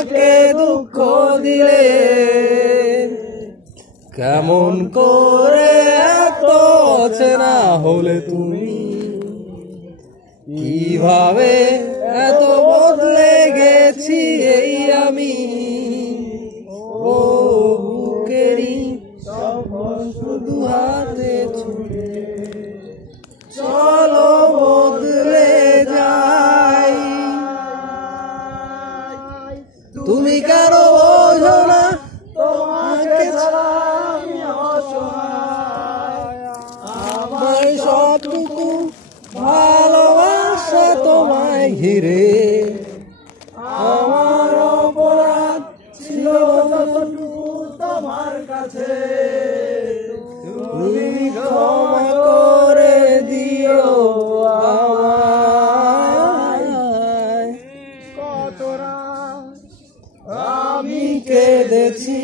আমাকে দুঃখ দিলে, কেমন করে এত অচেনা হলে তুমি, কিভাবে এত বদলে গেছি এই আমি। ও বুকেরই শুধু হাতে ছুঁয়ে চলো বদলে যাই। তুমি কেন বোঝো না তোমাকে ছাড়া আমি অসহায়, আমার সবটুকু ভালোবাসা তোমায় ঘিরে, আমার অপরাধ ছিল যতটুকু তোমার কাছে, তুমি ক্ষমা করে দিও আমায়। কত রাত আমি কেঁদেছি।